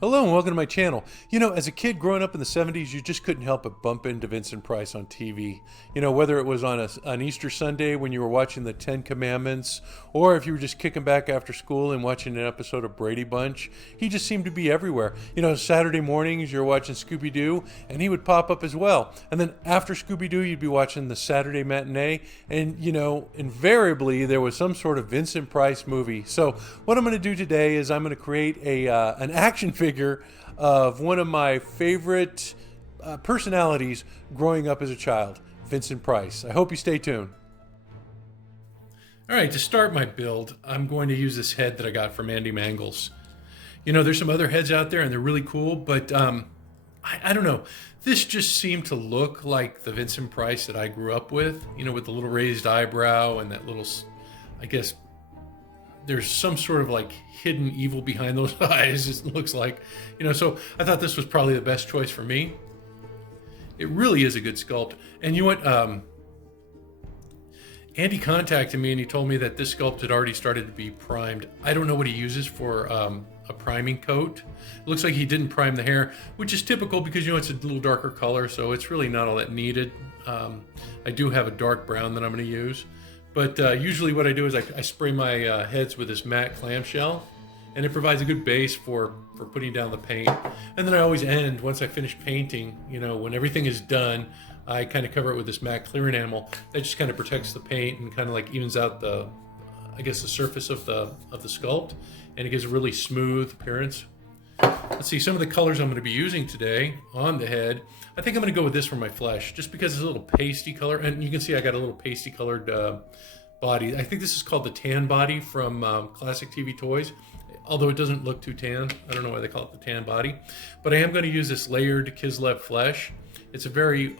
Hello and welcome to my channel. You know, as a kid growing up in the 70s, you just couldn't help but bump into Vincent Price on TV. You know, whether it was on Easter Sunday when you were watching the Ten Commandments, or if you were just kicking back after school and watching an episode of Brady Bunch, he just seemed to be everywhere. You know, Saturday mornings you're watching Scooby-Doo, and he would pop up as well. And then after Scooby-Doo, you'd be watching the Saturday matinee, and you know, invariably there was some sort of Vincent Price movie. So what I'm going to do today is I'm going to create an action figure of one of my favorite personalities growing up as a child, Vincent Price. I hope you stay tuned. All right, to start my build, I'm going to use this head that I got from Andy Mangels. You know, there's some other heads out there and they're really cool, but I don't know. This just seemed to look like the Vincent Price that I grew up with, you know, with the little raised eyebrow and that little, I guess, there's some sort of like hidden evil behind those eyes, it looks like. You know, so I thought this was probably the best choice for me. It really is a good sculpt. And you know what? Andy contacted me and he told me that this sculpt had already started to be primed. I don't know what he uses for a priming coat. It looks like he didn't prime the hair, which is typical because, you know, it's a little darker color, so it's really not all that needed. I do have a dark brown that I'm going to use. But usually what I do is I spray my heads with this matte clamshell, and it provides a good base for putting down the paint. And then I always end, once I finish painting, you know, when everything is done, I kind of cover it with this matte clear enamel. That just kind of protects the paint and kind of like evens out the, I guess, the surface of the sculpt, and it gives a really smooth appearance. Let's see, some of the colors I'm going to be using today on the head. I think I'm going to go with this for my flesh, just because it's a little pasty color. And you can see I got a little pasty colored body. I think this is called the tan body from Classic TV Toys, although it doesn't look too tan. I don't know why they call it the tan body. But I am going to use this layered Kislev flesh. It's a very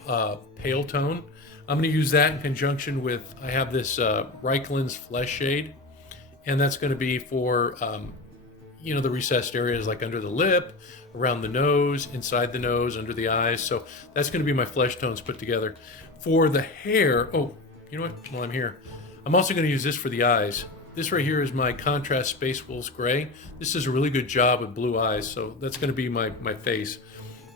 pale tone. I'm going to use that in conjunction with, I have this Reikland's Flesh Shade, and that's going to be for you know, the recessed areas like under the lip, around the nose, inside the nose, under the eyes. So that's going to be my flesh tones put together. For the hair, oh, you know what, while I'm here, I'm also going to use this for the eyes. This right here is my contrast Space Wolves Gray. This does a really good job with blue eyes, so that's going to be my face.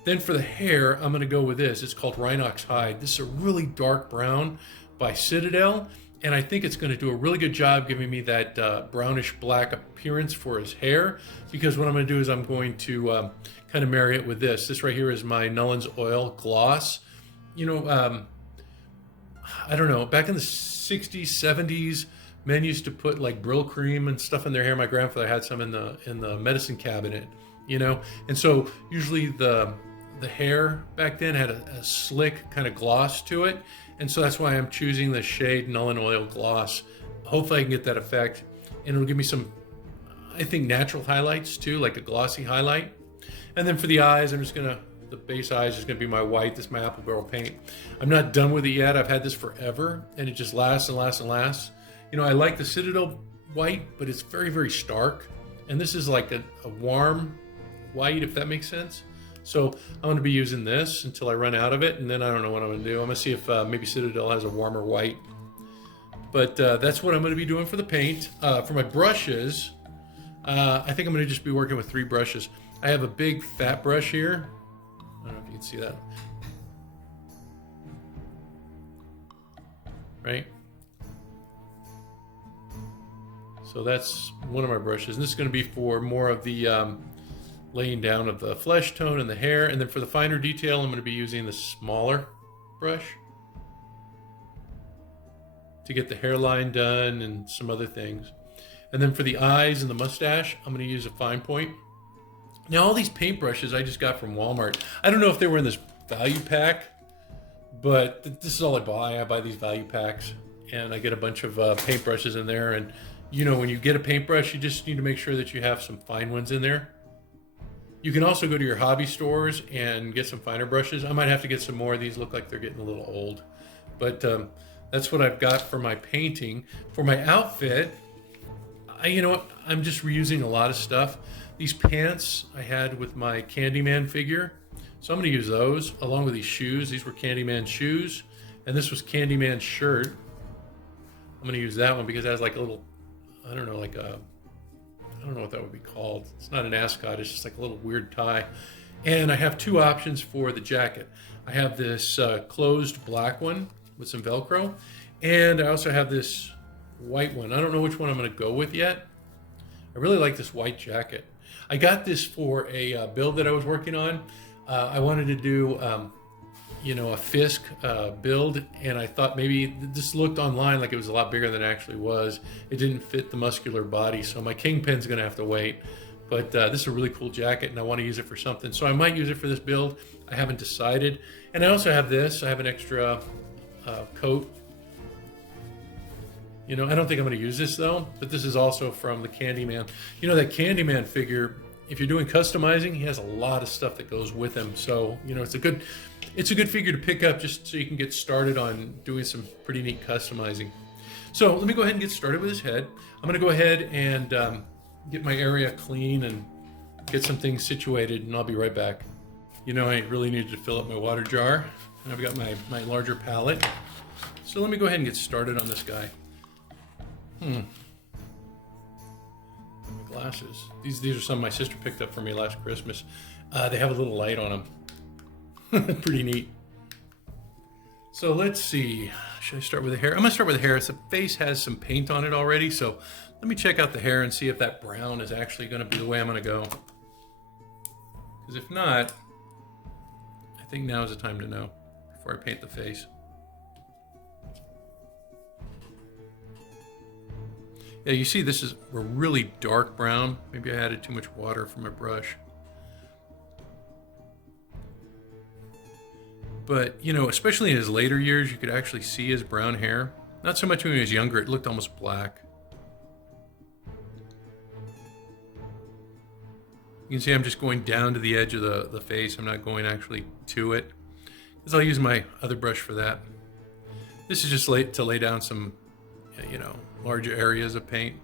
Then for the hair, I'm going to go with this. It's called Rhinox Hide. This is a really dark brown by Citadel, and I think it's going to do a really good job giving me that brownish black appearance for his hair, because what I'm going to do is I'm going to kind of marry it with this. This right here is my Nullen's Oil Gloss. You know, I don't know, back in the 60s, 70s, men used to put like Brill cream and stuff in their hair. My grandfather had some in the medicine cabinet, you know, and so usually the hair back then had a slick kind of gloss to it. And so that's why I'm choosing the shade Nullen Oil Gloss. Hopefully I can get that effect, and it'll give me some, I think, natural highlights too, like a glossy highlight. And then for the eyes, the base eyes is gonna be my white. This is my apple barrel paint. I'm not done with it yet. I've had this forever, and it just lasts and lasts and lasts. You know, I like the Citadel white, but it's very, very stark. And this is like a warm white, if that makes sense. So I'm going to be using this until I run out of it, and then I don't know what I'm going to do. I'm going to see if maybe Citadel has a warmer white. But that's what I'm going to be doing for the paint. For my brushes, I think I'm going to just be working with 3 brushes. I have a big fat brush here. I don't know if you can see that. Right? So that's one of my brushes. And this is going to be for more of the laying down of the flesh tone and the hair. And then for the finer detail, I'm going to be using the smaller brush to get the hairline done and some other things. And then for the eyes and the mustache, I'm going to use a fine point. Now, all these paintbrushes I just got from Walmart. I don't know if they were in this value pack, but this is all I buy. I buy these value packs, and I get a bunch of paintbrushes in there. And you know, when you get a paintbrush, you just need to make sure that you have some fine ones in there. You can also go to your hobby stores and get some finer brushes. I might have to get some more. These look like they're getting a little old. But that's what I've got for my painting. For my outfit, you know what? I'm just reusing a lot of stuff. These pants I had with my Candyman figure. So I'm going to use those along with these shoes. These were Candyman shoes. And this was Candyman's shirt. I'm going to use that one because it has like a little, I don't know, like a I don't know what that would be called. It's not an ascot, it's just like a little weird tie. And I have two options for the jacket. I have this closed black one with some Velcro, and I also have this white one. I don't know which one I'm going to go with yet. I really like this white jacket. I got this for a build that I was working on. I wanted to do, a Fisk build, and I thought maybe this looked online like it was a lot bigger than it actually was. It didn't fit the muscular body, so my Kingpin's going to have to wait. But this is a really cool jacket, and I want to use it for something. So I might use it for this build. I haven't decided. And I also have this. I have an extra coat. I don't think I'm going to use this, though. But this is also from the Candyman. That Candyman figure, if you're doing customizing, he has a lot of stuff that goes with him. So, it's a good figure to pick up just so you can get started on doing some pretty neat customizing. So let me go ahead and get started with his head. I'm going to go ahead and get my area clean and get some things situated, and I'll be right back. I really needed to fill up my water jar, and I've got my larger palette. So let me go ahead and get started on this guy. My glasses. These are some my sister picked up for me last Christmas. They have a little light on them. Pretty neat. So let's see. Should I start with the hair? I'm going to start with the hair. The face has some paint on it already, so let me check out the hair and see if that brown is actually going to be the way I'm going to go. Because if not, I think now is the time to know before I paint the face. Yeah, you see this is a really dark brown. Maybe I added too much water from my brush. But, especially in his later years, you could actually see his brown hair. Not so much when he was younger, it looked almost black. You can see I'm just going down to the edge of the face. I'm not going actually to it, because I'll use my other brush for that. This is just to lay down some, larger areas of paint.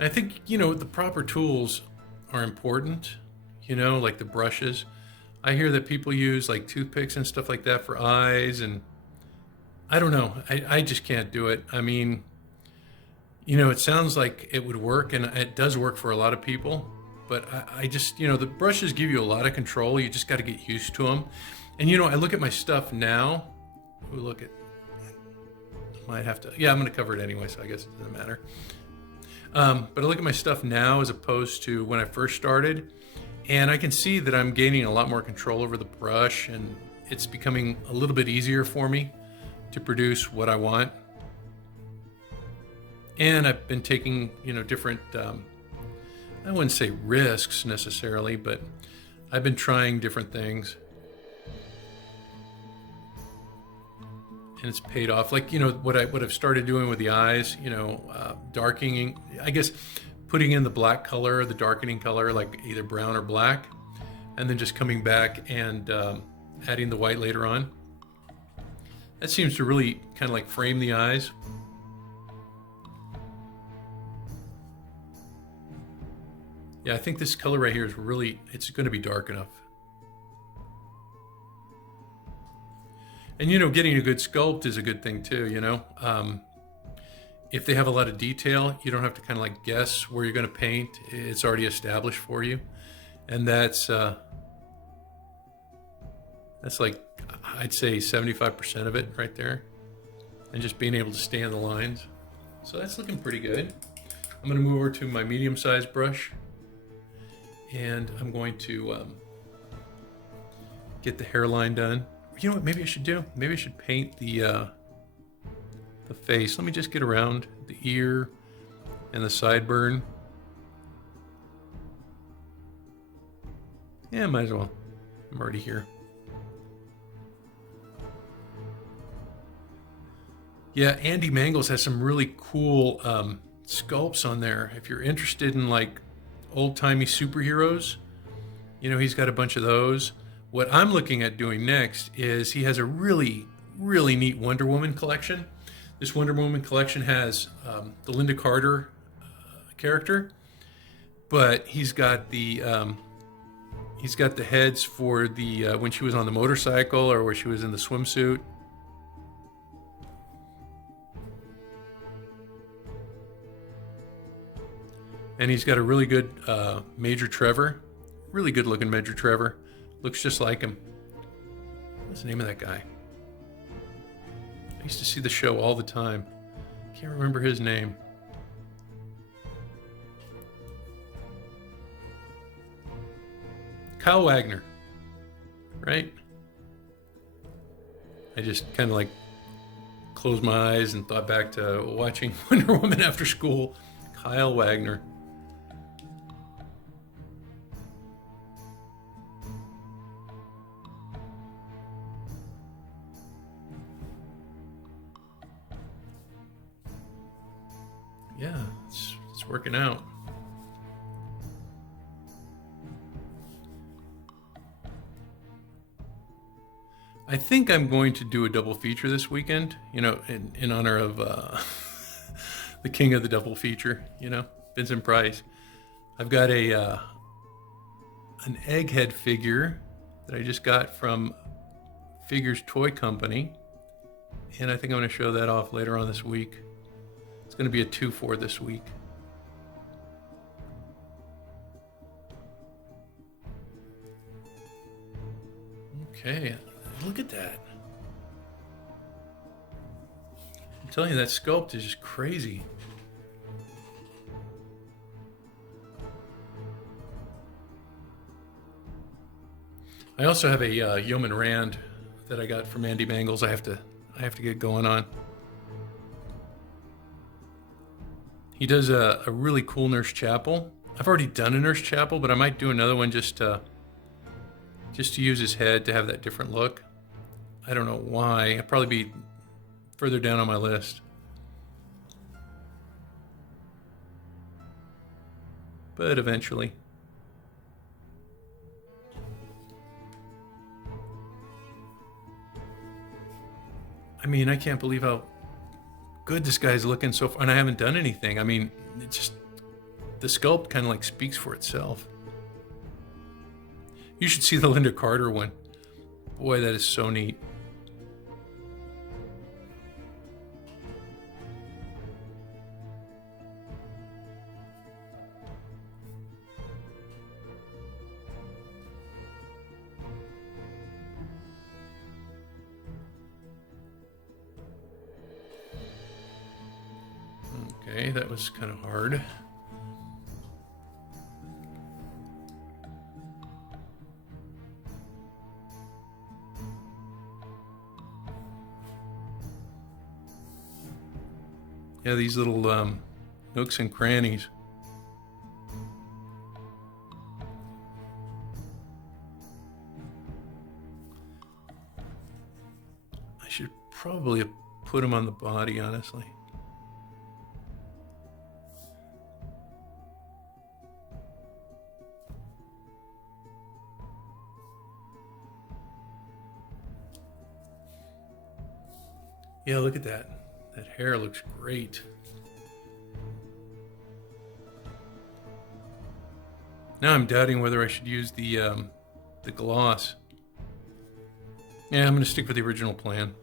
And I think, the proper tools are important, like the brushes. I hear that people use like toothpicks and stuff like that for eyes, and I don't know. I just can't do it. I mean, it sounds like it would work, and it does work for a lot of people, but I just, the brushes give you a lot of control. You just got to get used to them. And, I look at my stuff now. Ooh, might have to, yeah, I'm going to cover it anyway, so I guess it doesn't matter. But I look at my stuff now as opposed to when I first started, and I can see that I'm gaining a lot more control over the brush, and it's becoming a little bit easier for me to produce what I want. And I've been taking, different, I wouldn't say risks necessarily, but I've been trying different things. And it's paid off. Like, what I've started doing with the eyes, darkening, I guess putting in the black color, the darkening color, like either brown or black, and then just coming back and adding the white later on. That seems to really kind of like frame the eyes. Yeah, I think this color right here is really, it's going to be dark enough. And, getting a good sculpt is a good thing too, If they have a lot of detail, you don't have to kind of like guess where you're going to paint. It's already established for you. And that's like, I'd say 75% of it right there. And just being able to stay on the lines. So that's looking pretty good. I'm going to move over to my medium-sized brush. And I'm going to get the hairline done. You know what maybe I should do? Maybe I should paint the face. Let me just get around the ear and the sideburn. Yeah, might as well. I'm already here. Yeah, Andy Mangels has some really cool sculpts on there. If you're interested in like old-timey superheroes, he's got a bunch of those. What I'm looking at doing next is he has a really, really neat Wonder Woman collection. This Wonder Woman collection has the Linda Carter character, but he's got the heads for the when she was on the motorcycle or where she was in the swimsuit. And he's got a really good Major Trevor. Really good looking Major Trevor. Looks just like him. What's the name of that guy? I used to see the show all the time. Can't remember his name. Kyle Wagner, right? I just kind of like closed my eyes and thought back to watching Wonder Woman after school. Kyle Wagner. Yeah, it's working out. I think I'm going to do a double feature this weekend, you know, in honor of the king of the double feature, you know, Vincent Price. I've got an egghead figure that I just got from Figures Toy Company, and I think I'm going to show that off later on this week. It's going to be a 2-4 this week. Okay, look at that. I'm telling you, that sculpt is just crazy. I also have a Yeoman Rand that I got from Andy Mangels. I have to get going on. He does a really cool Nurse Chapel. I've already done a Nurse Chapel, but I might do another one just to use his head to have that different look. I don't know why. It'll probably be further down on my list. But eventually. I mean, I can't believe how good this guy's looking so far, and I haven't done anything. I mean, it just, the sculpt kind of like speaks for itself. You should see the Linda Carter one. Boy, that is so neat. Okay, that was kind of hard. Yeah, these little nooks and crannies. I should probably have put them on the body, honestly. Yeah, look at that. That hair looks great. Now I'm doubting whether I should use the gloss. Yeah, I'm going to stick with the original plan.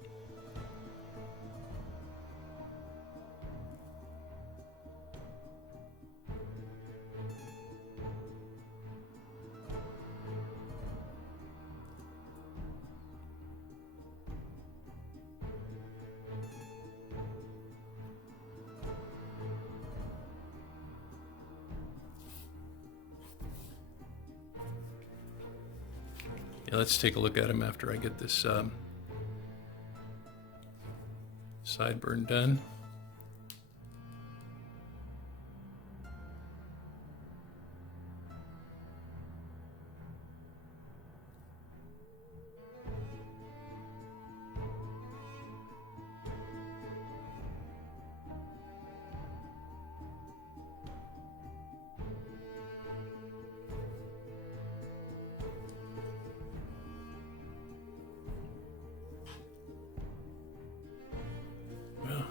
Yeah, let's take a look at him after I get this sideburn done.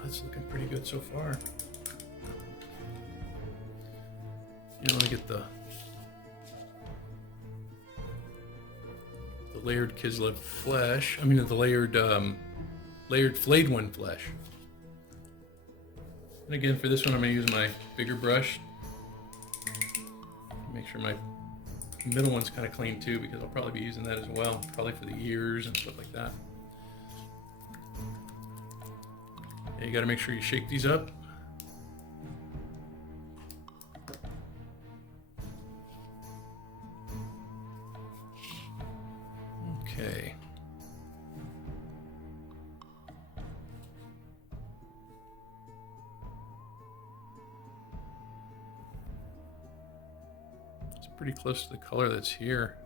That's looking pretty good so far. You want to get the layered Kislev flesh. I mean the layered flayed one flesh. And again, for this one, I'm going to use my bigger brush Make sure my middle one's kind of clean too, because I'll probably be using that as well, probably for the ears and stuff like that. Yeah, you got to make sure you shake these up. Okay. It's pretty close to the color that's here.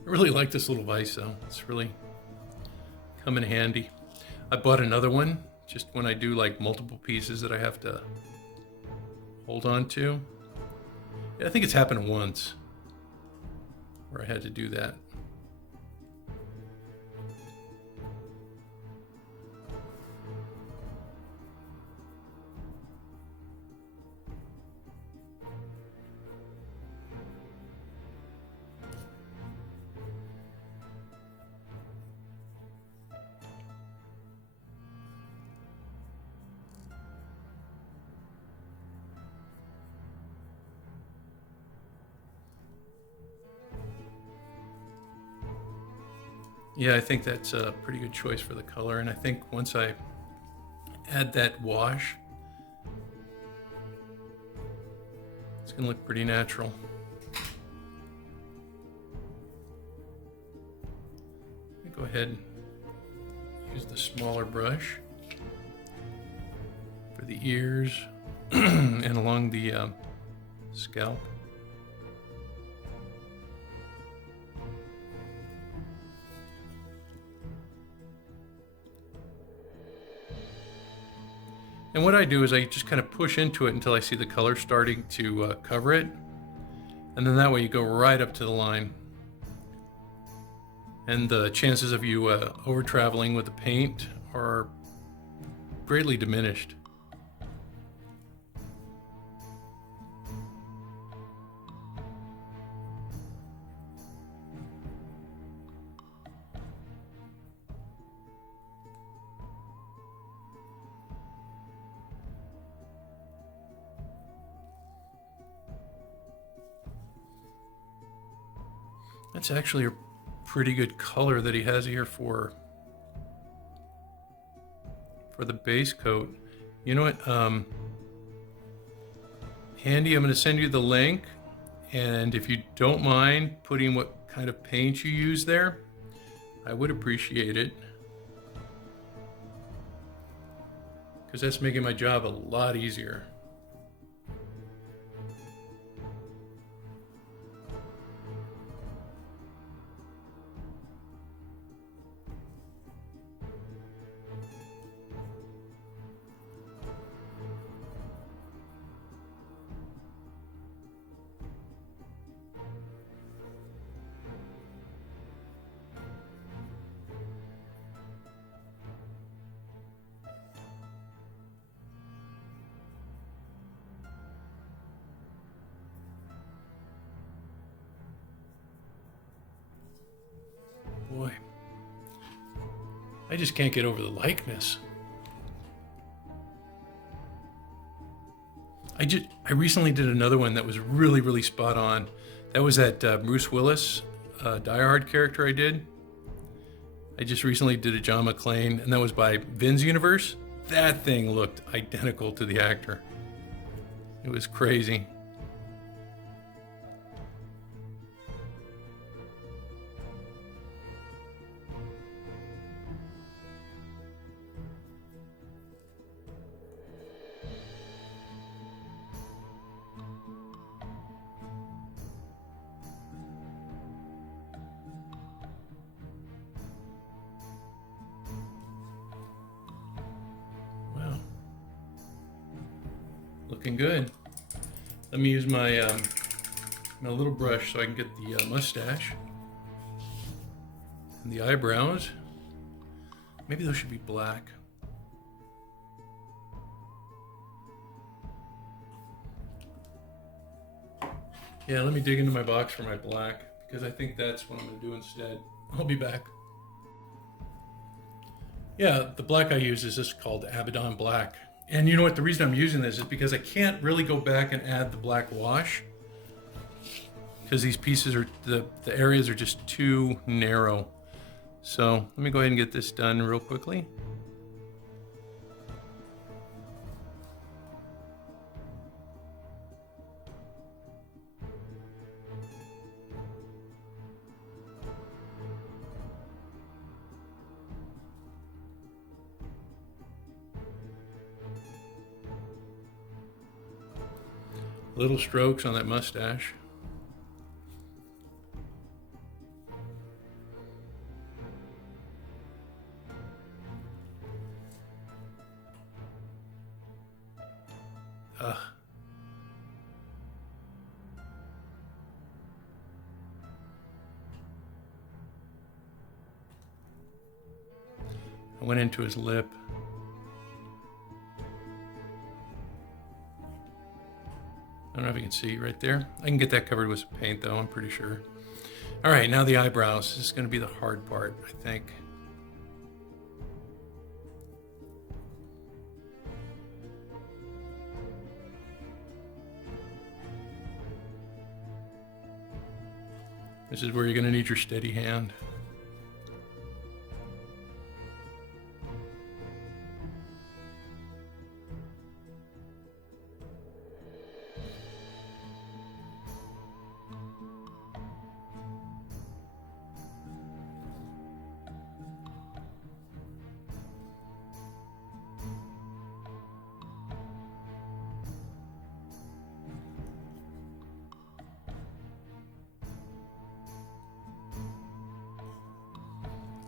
I really like this little vise though. It's really come in handy. I bought another one just when I do like multiple pieces that I have to hold on to. I think it's happened once where I had to do that. Yeah, I think that's a pretty good choice for the color, and I think once I add that wash, it's gonna look pretty natural. Go ahead and use the smaller brush for the ears and along the scalp. And what I do is I just kind of push into it until I see the color starting to cover it. And then that way you go right up to the line. And the chances of you over traveling with the paint are greatly diminished. That's actually a pretty good color that he has here for the base coat. You know what, Andy, I'm going to send you the link, and if you don't mind putting what kind of paint you use there, I would appreciate it, because that's making my job a lot easier. Boy, I just can't get over the likeness. I recently did another one that was really, really spot on. That was that Bruce Willis Die Hard character I did. I just recently did a John McClane, and that was by Vin's Universe. That thing looked identical to the actor. It was crazy. Looking good. Let me use my my little brush so I can get the mustache and the eyebrows. Maybe those should be black. Yeah, let me dig into my box for my black, because I think that's what I'm going to do instead. I'll be back. Yeah, the black I use is this called Abaddon Black. And you know what, the reason I'm using this is because I can't really go back and add the black wash, because these pieces are, the areas are just too narrow. So let me go ahead and get this done real quickly. Little strokes on that mustache. I went into his lip. I don't know if you can see right there. I can get that covered with some paint though, I'm pretty sure. All right, now the eyebrows. This is going to be the hard part, I think. This is where you're going to need your steady hand.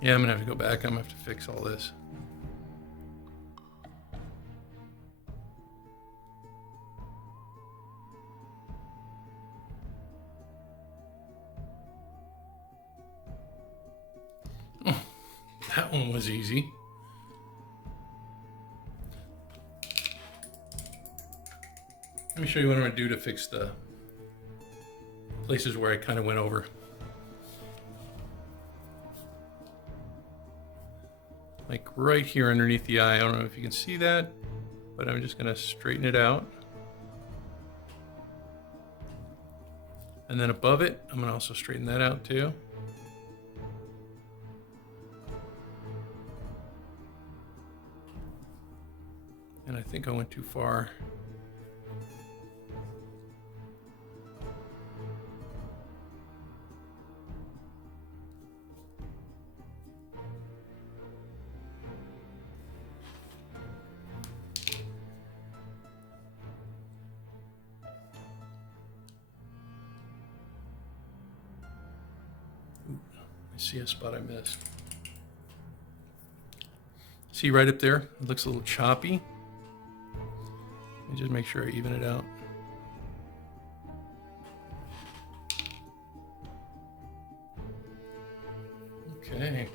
Yeah, I'm gonna have to go back. I'm gonna have to fix all this. Oh, that one was easy. Let me show you what I'm gonna do to fix the places where I kind of went over. Like right here underneath the eye. I don't know if you can see that, but I'm just gonna straighten it out. And then above it, I'm gonna also straighten that out too. And I think I went too far. See a spot I missed. See right up there? It looks a little choppy. Let me just make sure I even it out. Okay.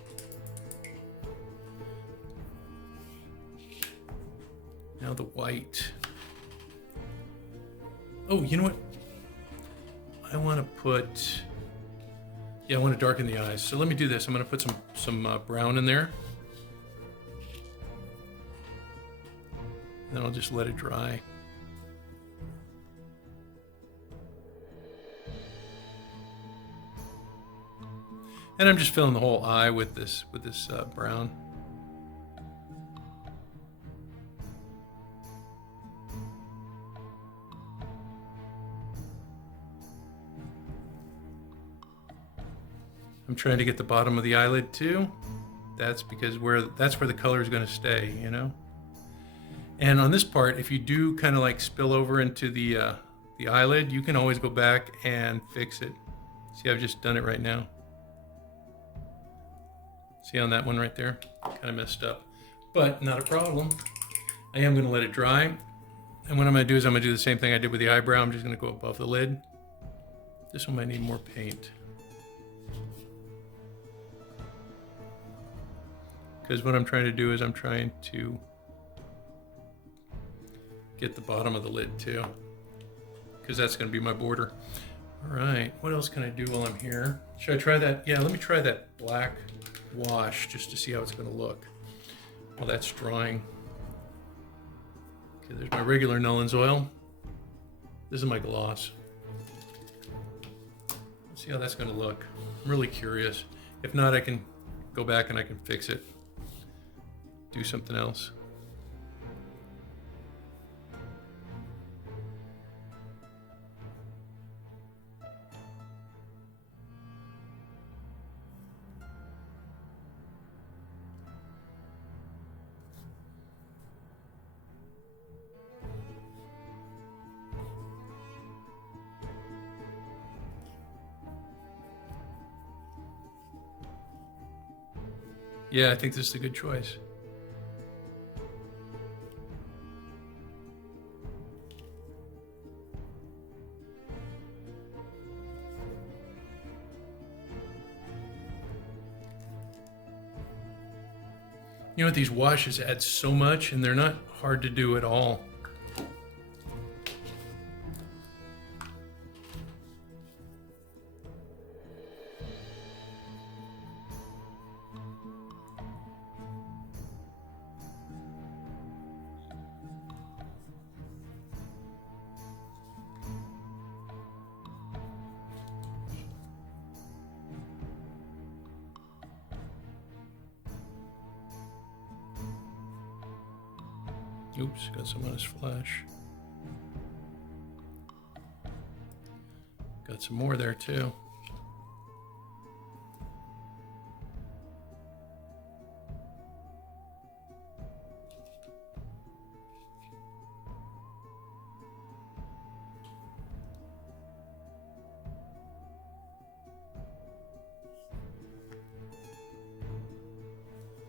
Now the white. Oh, you know what? I want to put... Yeah, I want to darken the eyes. So let me do this. I'm going to put some brown in there. Then I'll just let it dry. And I'm just filling the whole eye with this brown. I'm trying to get the bottom of the eyelid too. That's because that's where the color is going to stay, you know. And on this part, if you do kind of like spill over into the eyelid, you can always go back and fix it. See, I've just done it right now. See on that one right there? Kind of messed up, but not a problem. I am going to let it dry. And what I'm going to do is I'm going to do the same thing I did with the eyebrow. I'm just going to go above the lid. This one might need more paint. Because what I'm trying to do is I'm trying to get the bottom of the lid too, because that's going to be my border. All right, what else can I do while I'm here? Should I try that? Yeah, let me try that black wash just to see how it's going to look while that's drying. Okay, there's my regular Nolans oil. This is my gloss. Let's see how that's going to look. I'm really curious. If not, I can go back and I can fix it. Do something else. Yeah, I think this is a good choice. You know what, these washes add so much and they're not hard to do at all. Oops, got some on his flash. Got some more there too.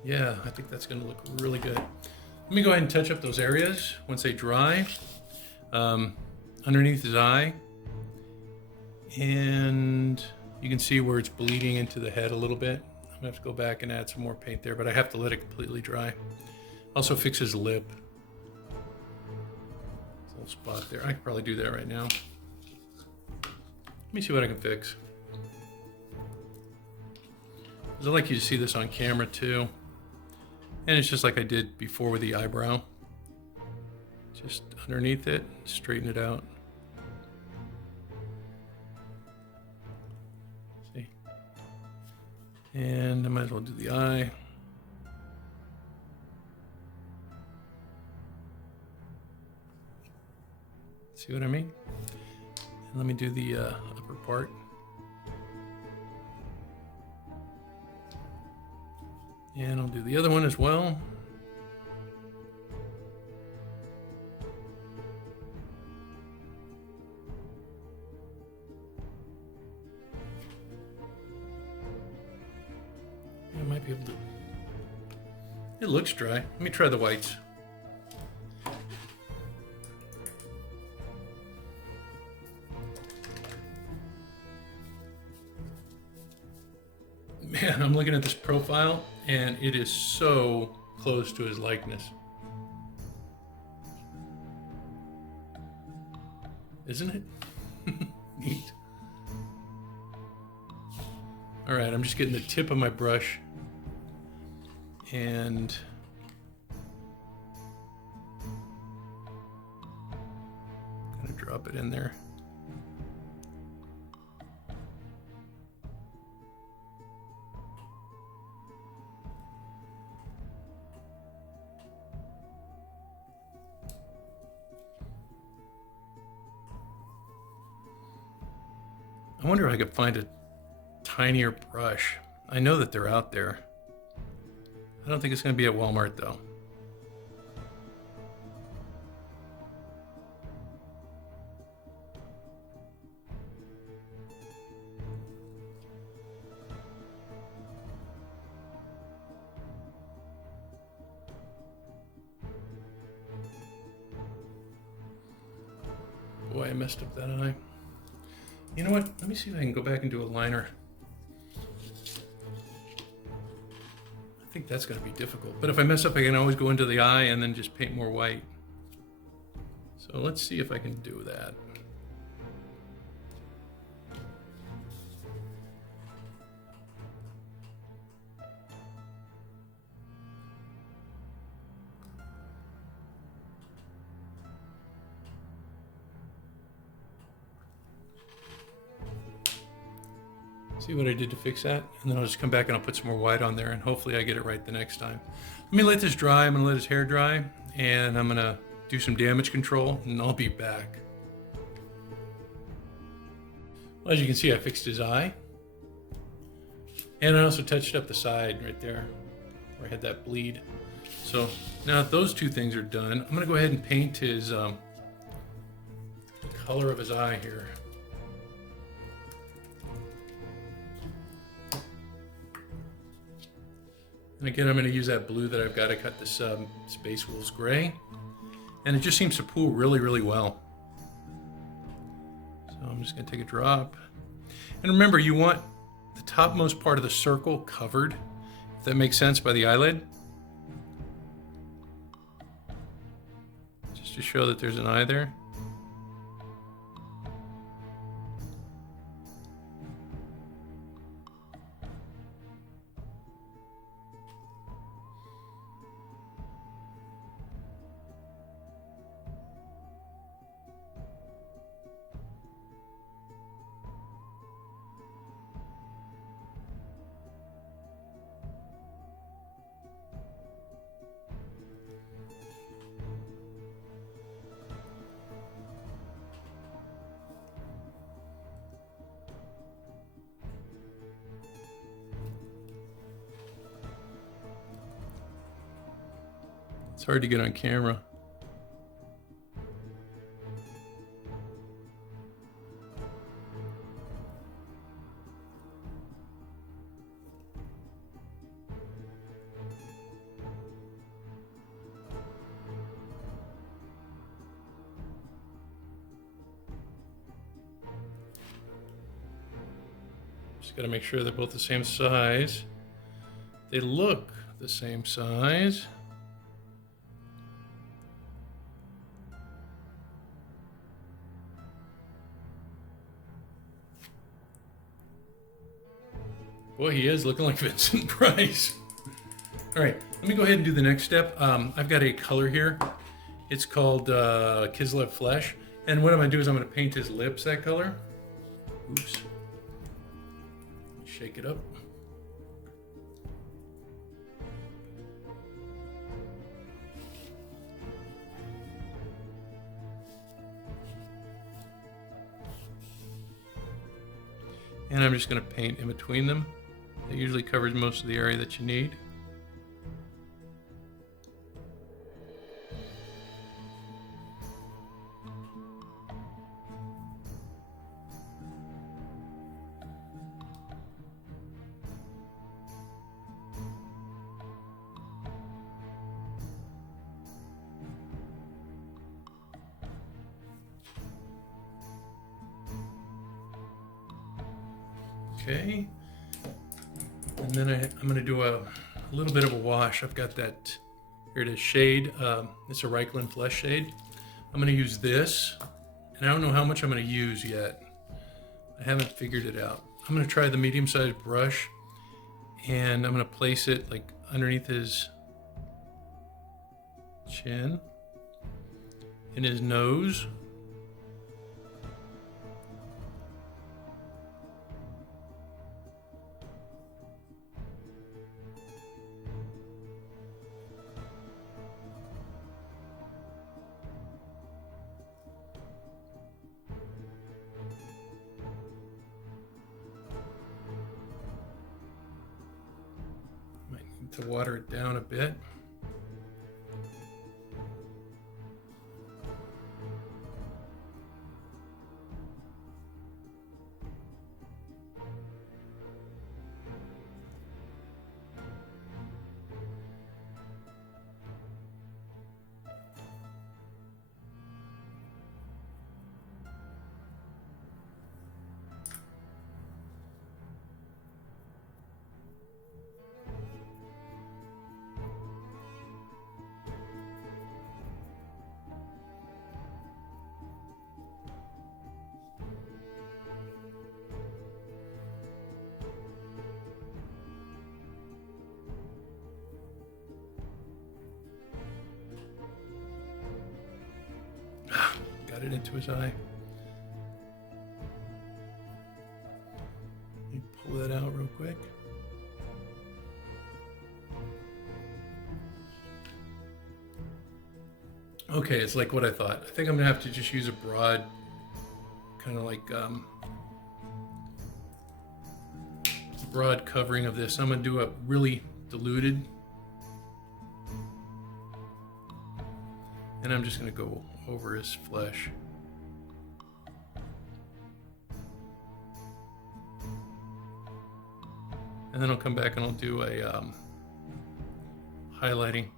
Yeah, I think that's going to look really good. Let me go ahead and touch up those areas once they dry. Underneath his eye. And you can see where it's bleeding into the head a little bit. I'm gonna have to go back and add some more paint there, but I have to let it completely dry. Also fix his lip. There's a little spot there. I can probably do that right now. Let me see what I can fix. I'd like you to see this on camera too. And it's just like I did before with the eyebrow. Just underneath it, straighten it out. See? And I might as well do the eye. See what I mean? And let me do the upper part. And I'll do the other one as well. I might be able to. It looks dry. Let me try the whites. Man, I'm looking at this profile and it is so close to his likeness. Isn't it? Neat. All right, I'm just getting the tip of my brush and gonna drop it in there. I wonder if I could find a tinier brush. I know that they're out there. I don't think it's going to be at Walmart though. Boy, I messed up that eye. You know what? Let me see if I can go back and do a liner. I think that's going to be difficult. But if I mess up, I can always go into the eye and then just paint more white. So let's see if I can do that. See what I did to fix that? And then I'll just come back and I'll put some more white on there, and hopefully I get it right the next time. Let me let this dry. I'm gonna let his hair dry, and I'm gonna do some damage control, and I'll be back. Well, as you can see, I fixed his eye. And I also touched up the side right there where I had that bleed. So now that those two things are done, I'm gonna go ahead and paint his color of his eye here. And again, I'm going to use that blue that I've got. I cut this Space Wolves gray, and it just seems to pool really, really well. So I'm just going to take a drop. And remember, you want the topmost part of the circle covered, if that makes sense, by the eyelid. Just to show that there's an eye there. It's hard to get on camera. Just got to make sure they're both the same size. They look the same size. Boy, he is looking like Vincent Price. All right, let me go ahead and do the next step. I've got a color here. It's called Kislev Flesh. And what I'm gonna do is I'm gonna paint his lips that color. Oops. Shake it up. And I'm just gonna paint in between them. That usually covers most of the area that you need. Okay. And then I'm going to do a little bit of a wash. I've got that, here it is, shade. It's a Reichland Flesh shade. I'm going to use this, and I don't know how much I'm going to use yet. I haven't figured it out. I'm going to try the medium-sized brush, and I'm going to place it like underneath his chin, in his nose. To water it down a bit. Got it into his eye. Let me pull Okay, it's like what I thought. I think I'm gonna have to just use a broad, kind of like broad covering of this. I'm gonna do a really diluted, and I'm just gonna go over his flesh. And then I'll come back and I'll do a highlighting.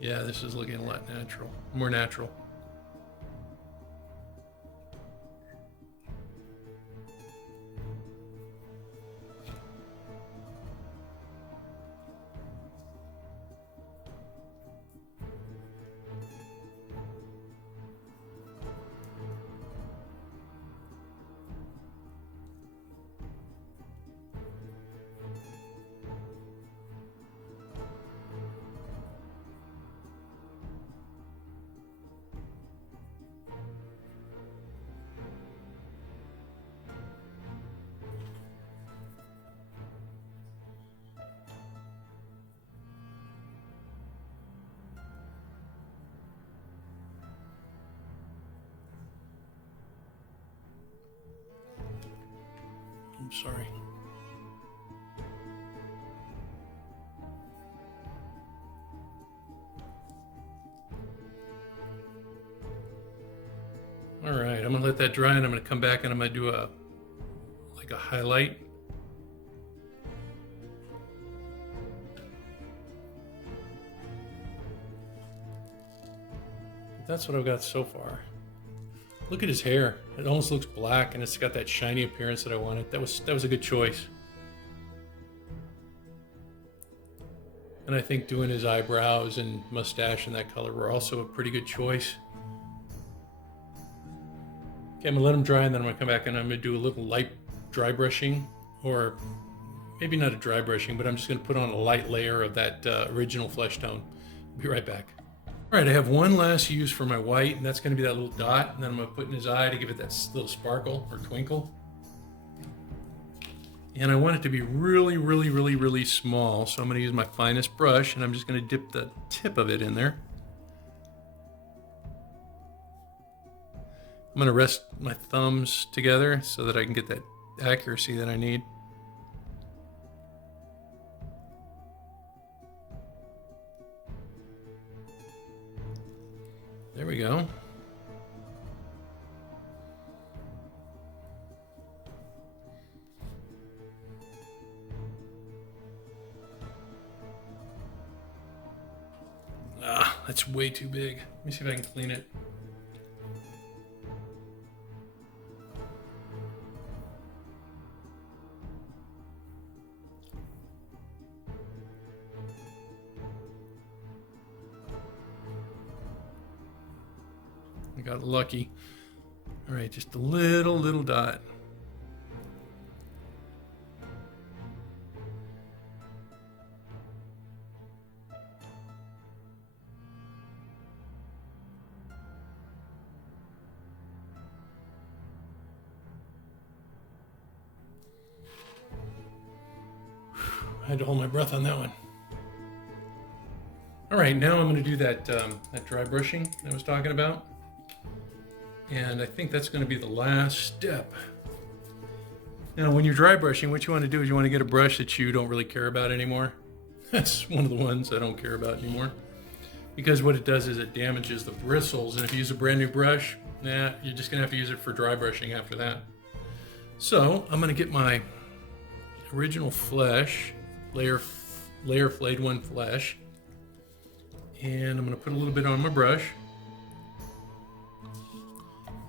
Yeah, this is looking a lot natural, more natural. I'm sorry. All right, I'm gonna let that dry, and I'm gonna come back and I'm gonna do a highlight. That's what I've got so far. Look at his hair. It almost looks black, and it's got that shiny appearance that I wanted. That was a good choice. And I think doing his eyebrows and mustache in that color were also a pretty good choice. Okay, I'm gonna let him dry, and then I'm gonna come back and I'm gonna do a little light dry brushing, or maybe not a dry brushing, but I'm just gonna put on a light layer of that original flesh tone. Be right back. All right, I have one last use for my white, and that's gonna be that little dot, and then I'm gonna put in his eye to give it that little sparkle or twinkle. And I want it to be really, really, really, really small, so I'm gonna use my finest brush, and I'm just gonna dip the tip of it in there. I'm gonna rest my thumbs together so that I can get that accuracy that I need. There we go. Ah, that's way too big. Let me see if I can clean it. I got lucky. All right, just a little dot. I had to hold my breath on that one. All right, now I'm going to do that dry brushing I was talking about. And I think that's going to be the last step. Now, when you're dry brushing, what you want to do is you want to get a brush that you don't really care about anymore. That's one of the ones I don't care about anymore. Because what it does is it damages the bristles. And if you use a brand new brush, you're just going to have to use it for dry brushing after that. So I'm going to get my original flesh, layer flayed one flesh. And I'm going to put a little bit on my brush.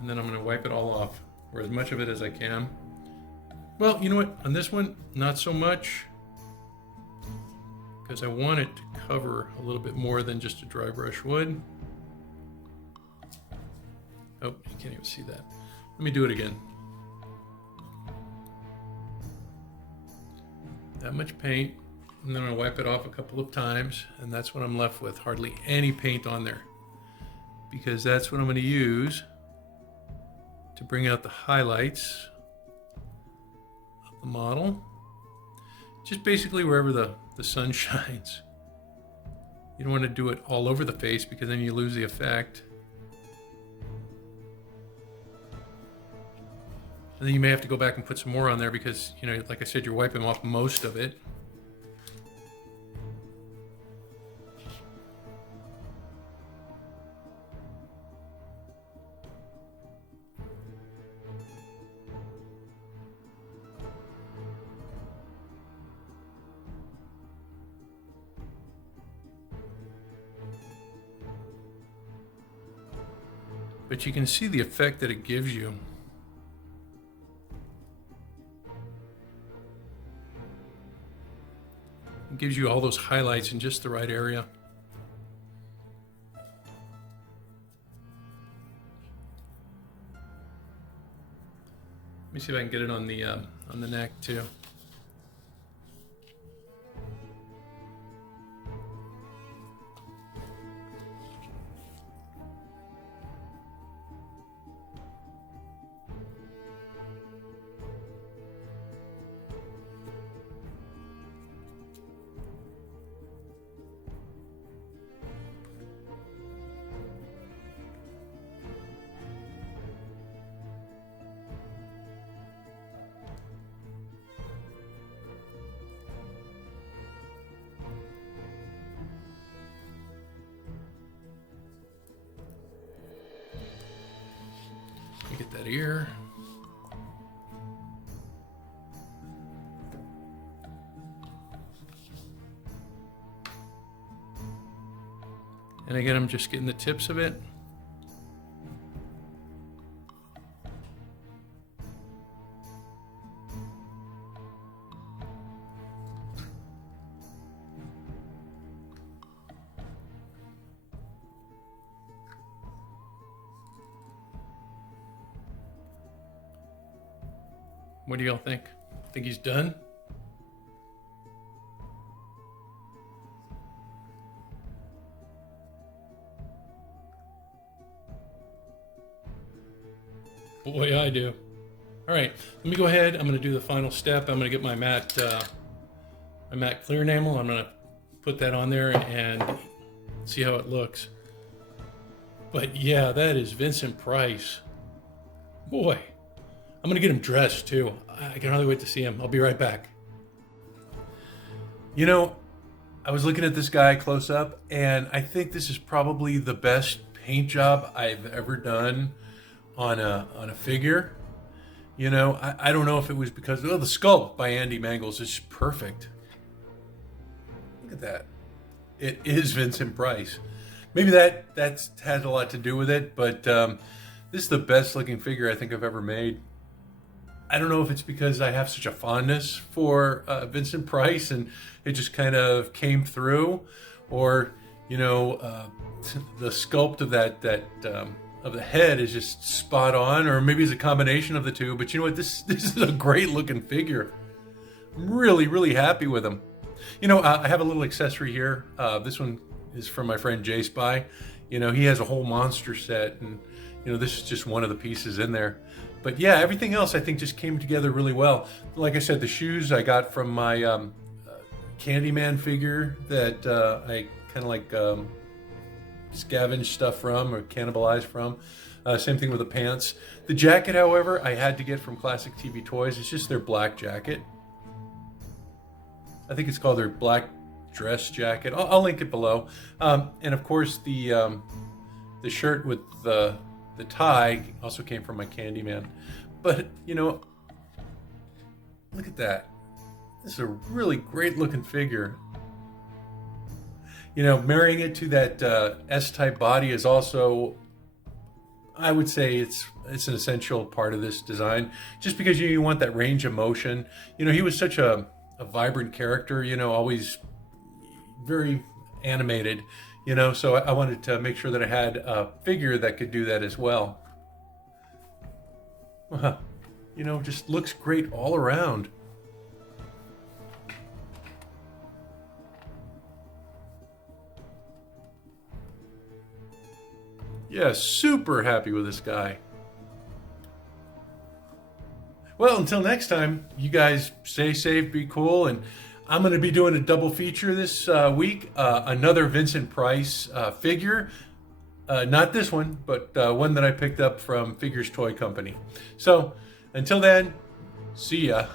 And then I'm going to wipe it all off, or as much of it as I can. Well, you know what? On this one, not so much, because I want it to cover a little bit more than just a dry brush would. Oh, you can't even see that. Let me do it again. that much paint, and then I wipe it off a couple of times, and that's what I'm left with. Hardly any paint on there, because that's what I'm going to use to bring out the highlights of the model. Just basically wherever the sun shines. You don't want to do it all over the face because then you lose the effect. And then you may have to go back and put some more on there because, you know, like I said, you're wiping off most of it. But you can see the effect that it gives you. It gives you all those highlights in just the right area. Let me see if I can get it on the neck too. Get that ear. And again, I'm just getting the tips of it. What do y'all think? Think he's done? Boy, I do. All right, let me go ahead. I'm going to do the final step. I'm going to get my matte clear enamel. I'm going to put that on there and see how it looks. But yeah, that is Vincent Price. Boy. I'm gonna get him dressed too. I can hardly wait to see him. I'll be right back. You know, I was looking at this guy close up, and I think this is probably the best paint job I've ever done on a figure. You know, I don't know if it was because the sculpt by Andy Mangels is perfect. Look at that. It is Vincent Price. Maybe that has a lot to do with it, but this is the best looking figure I think I've ever made. I don't know if it's because I have such a fondness for Vincent Price and it just kind of came through, or you know, the sculpt of that of the head is just spot on, or maybe it's a combination of the two. But you know what? This is a great looking figure. I'm really happy with him. You know, I have a little accessory here. This one is from my friend Jay Spy. You know, he has a whole monster set, and you know, this is just one of the pieces in there. But yeah, everything else I think just came together really well. Like I said, the shoes I got from my Candyman figure that I kind of like scavenged stuff from or cannibalized from. Same thing with the pants. The jacket, however, I had to get from Classic TV Toys. It's just their black jacket. I think it's called their black dress jacket. I'll link it below. And of course, the shirt with the tie also came from my Candyman. But, you know, look at that. This is a really great looking figure. You know, marrying it to that S-type body is also, I would say it's an essential part of this design, just because you want that range of motion. You know, he was such a vibrant character, you know, always very animated, you know, so I wanted to make sure that I had a figure that could do that as well. You know, just looks great all around. Yeah, super happy with this guy. Well, until next time, you guys stay safe, be cool, and I'm going to be doing a double feature this week. Another Vincent Price figure. Not this one, but one that I picked up from Figures Toy Company. So, until then, see ya.